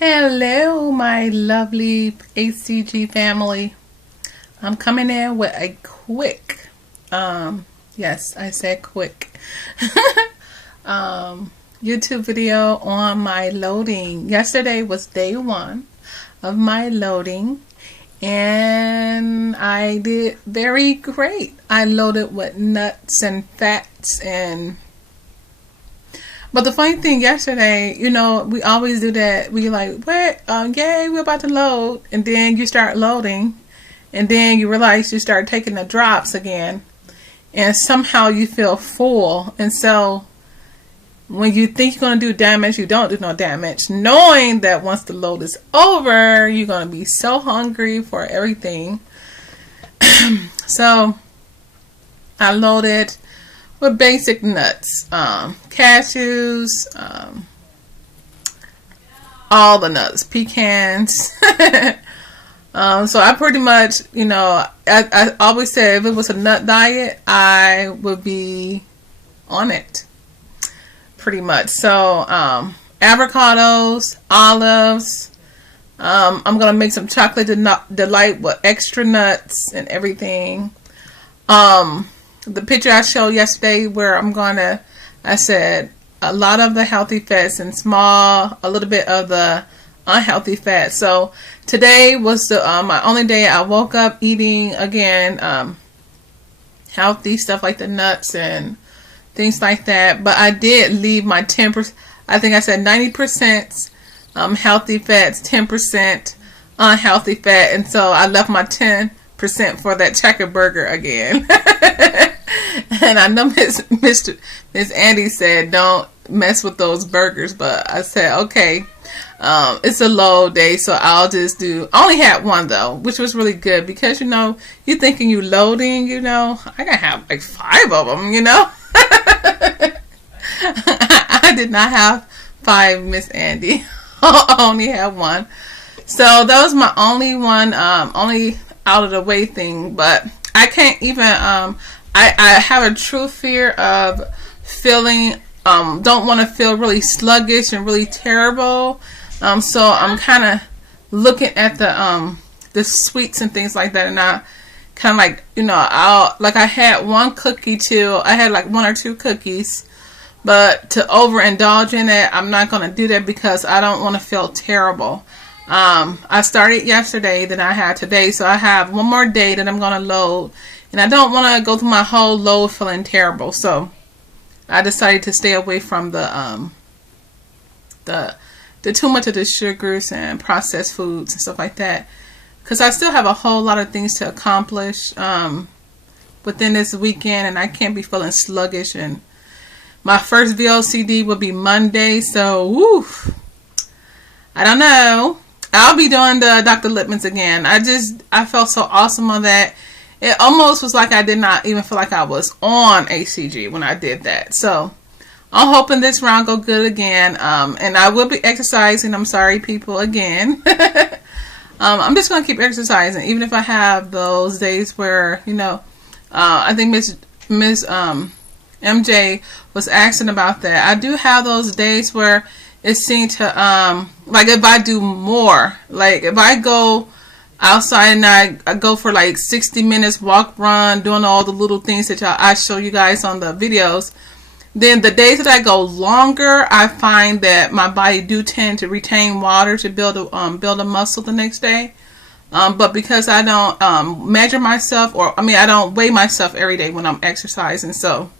Hello, my lovely HCG family. I'm coming in with a quick, yes, I said quick, YouTube video on my loading. Yesterday was day one of my loading, and I did very great. I loaded with nuts and fats but the funny thing yesterday, we always do that. We like, what? Yay, we're about to load. And then you start loading. And then you realize you start taking the drops again. And somehow you feel full. And so when you think you're going to do damage, you don't do no damage. Knowing that once the load is over, you're going to be so hungry for everything. So I loaded with basic nuts, cashews, all the nuts, pecans. So I pretty much, I always say if it was a nut diet, I would be on it, pretty much. So avocados, olives. I'm gonna make some chocolate delight with extra nuts and everything. The picture I showed yesterday where I said a lot of the healthy fats and a little bit of the unhealthy fats. So today was my only day I woke up eating again healthy stuff like the nuts and things like that. But I did leave my 10%, I think I said 90% healthy fats, 10% unhealthy fat. And so I left my 10% for that checker burger again. And I know Miss Andy said don't mess with those burgers, but I said okay, it's a low day, so I'll just I only had one though, which was really good because you're thinking you loading, I gotta have like 5 of them, I did not have 5, Miss Andy. I only had one, so that was my only one, only out of the way thing. But I can't even I have a true fear of feeling, don't want to feel really sluggish and really terrible. So I'm kind of looking at the sweets and things like that, and I kind of like, I had one cookie too. I had like 1 or 2 cookies, but to overindulge in it, I'm not going to do that because I don't want to feel terrible. I started yesterday, then I had today, so I have one more day that I'm going to load. And I don't want to go through my whole load feeling terrible, so I decided to stay away from the too much of the sugars and processed foods and stuff like that, because I still have a whole lot of things to accomplish within this weekend, and I can't be feeling sluggish. And my first VLCD will be Monday, so woo, I don't know. I'll be doing the Dr. Lippmann's again. I felt so awesome on that. It almost was like I did not even feel like I was on HCG when I did that. So I'm hoping this round go good again. And I will be exercising. I'm sorry, people, again. I'm just going to keep exercising, even if I have those days where, I think Miss MJ was asking about that. I do have those days where it seemed to, like if I do more, like if I go outside and I go for like 60 minutes walk, run, doing all the little things that I show you guys on the videos, then the days that I go longer, I find that my body do tend to retain water to build a muscle the next day. But because I don't measure myself, I don't weigh myself every day when I'm exercising, so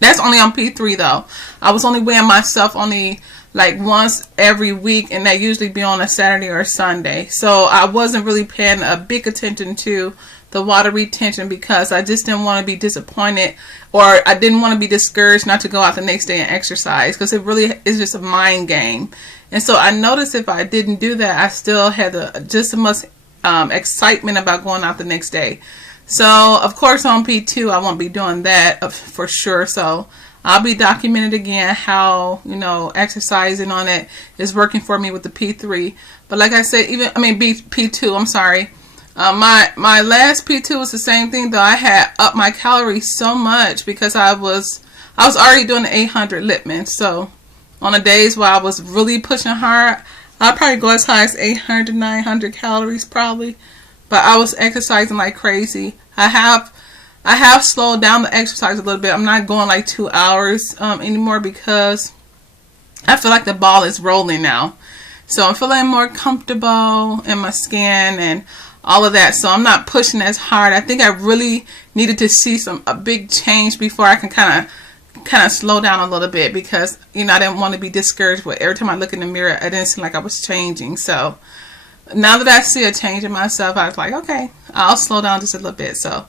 that's only on P3 though. I was only weighing myself only like once every week, and that usually be on a Saturday or a Sunday. So I wasn't really paying a big attention to the water retention because I just didn't want to be disappointed, or I didn't want to be discouraged not to go out the next day and exercise, because it really is just a mind game. And so I noticed if I didn't do that, I still had just as much excitement about going out the next day. So of course on P2 I won't be doing that for sure. So I'll be documenting again how exercising on it is working for me with the P3. But like I said, P2, I'm sorry. My last P2 was the same thing though. I had upped my calories so much because I was already doing the 800 Lippmann. So on the days where I was really pushing hard, I'll probably go as high as 800, 900 calories probably. But I was exercising like crazy. I have slowed down the exercise a little bit. I'm not going like 2 hours anymore because I feel like the ball is rolling now. So I'm feeling more comfortable in my skin and all of that. So I'm not pushing as hard. I think I really needed to see a big change before I can kind of slow down a little bit, because I didn't want to be discouraged. But every time I look in the mirror, I didn't seem like I was changing. So now that I see a change in myself, I was like, okay, I'll slow down just a little bit. So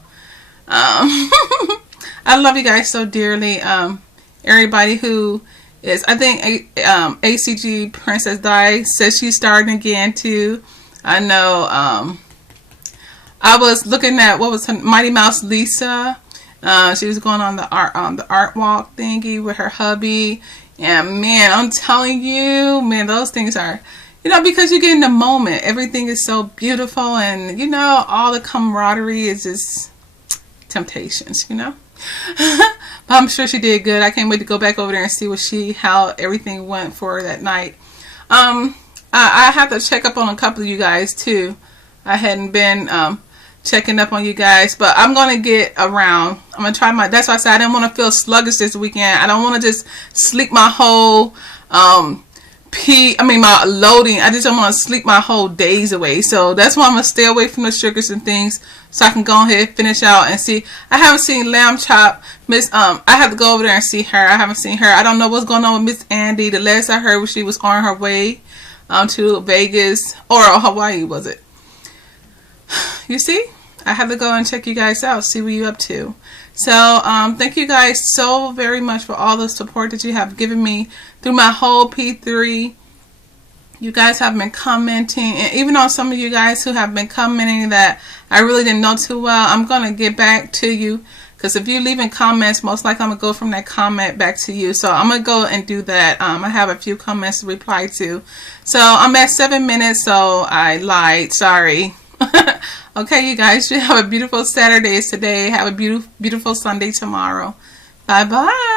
I love you guys so dearly. Everybody who is, I think ACG Princess Di says she's starting again too. I know. I was looking at what was her, Mighty Mouse Lisa. She was going on the art walk thingy with her hubby, and man, I'm telling you, man, those things are, because you get in the moment. Everything is so beautiful, and all the camaraderie is just temptations, But I'm sure she did good. I can't wait to go back over there and see how everything went for her that night. I have to check up on a couple of you guys too. I hadn't been checking up on you guys, but I'm gonna get around. I'm gonna try that's why I said I didn't want to feel sluggish this weekend. I don't want to just sleep my whole my loading. I just don't want to sleep my whole days away. So that's why I'm gonna stay away from the sugars and things, so I can go ahead and finish out and see. I haven't seen Lamb Chop. I have to go over there and see her. I haven't seen her. I don't know what's going on with Miss Andy. The last I heard was she was on her way to Vegas or Hawaii, was it? You see, I have to go and check you guys out, see what you're up to. So thank you guys so very much for all the support that you have given me through my whole P3. You guys have been commenting, and even on some of you guys who have been commenting that I really didn't know too well, I'm going to get back to you, because if you're leaving comments, most likely I'm going to go from that comment back to you. So I'm going to go and do that. I have a few comments to reply to. So I'm at 7 minutes, so I lied. Sorry. Okay, you guys should have a beautiful Saturday today. Have a beautiful Sunday tomorrow. Bye-bye.